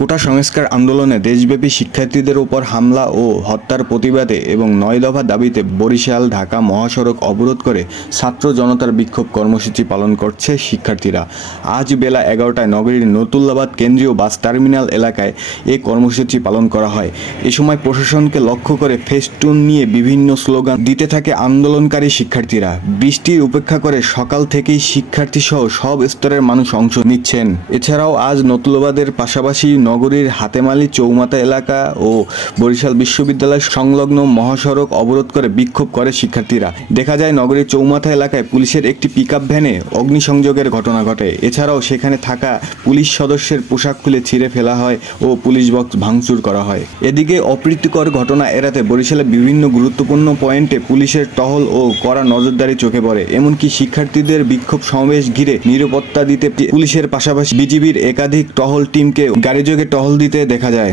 কোটা সংস্কার আন্দোলনে দেশব্যাপী শিক্ষার্থীদের উপর হামলা ও হত্যার প্রতিবাদে এবং ৯ দফা দাবিতে বরিশাল ঢাকা মহাসড়ক অবরোধ করে ছাত্র জনতার বিক্ষোভ কর্মসূচি পালন করছে শিক্ষার্থীরা। আজ বেলা ১১টায় নগরীর নতুল্লাবাদ কেন্দ্রীয় বাস টার্মিনাল এলাকায় এই কর্মসূচি পালন করা হয়। এ সময় প্রশাসনকে লক্ষ্য করে ফেস্টুন নিয়ে বিভিন্ন স্লোগান দিতে থাকে আন্দোলনকারী শিক্ষার্থীরা। বৃষ্টির উপেক্ষা করে সকাল থেকেই শিক্ষার্থীসহ সব স্তরের মানুষ অংশ নিচ্ছেন। এছাড়াও আজ নতুল্লাবাদের পাশাপাশি নগরীর হাতেমালি চৌমাথা এলাকা ও বরিশাল বিশ্ববিদ্যালয় সংলগ্ন মহাসড়ক অবরোধ করে বিক্ষোভ করে শিক্ষার্থীরা। দেখা যায় নগরীর চৌমাথা এলাকায় পুলিশের একটি পিকআপ ভ্যানে অগ্নিসংযোগের ঘটনা ঘটে। এছাড়াও সেখানে থাকা পুলিশ সদস্যের পোশাক খুলে ছিঁড়ে ফেলা হয় ও পুলিশ বক্স ভাঙচুর করা হয়। এদিকে অপ্রীতিকর ঘটনা এড়াতে বরিশালের বিভিন্ন গুরুত্বপূর্ণ পয়েন্টে পুলিশের টহল ও কড়া নজরদারি চোখে পড়ে। এমনকি শিক্ষার্থীদের বিক্ষোভ সমাবেশ ঘিরে নিরাপত্তা দিতে পুলিশের পাশাপাশি বিজিবির একাধিক টহল টিমকে গাড়িযোগে টহল দিতে দেখা যায়।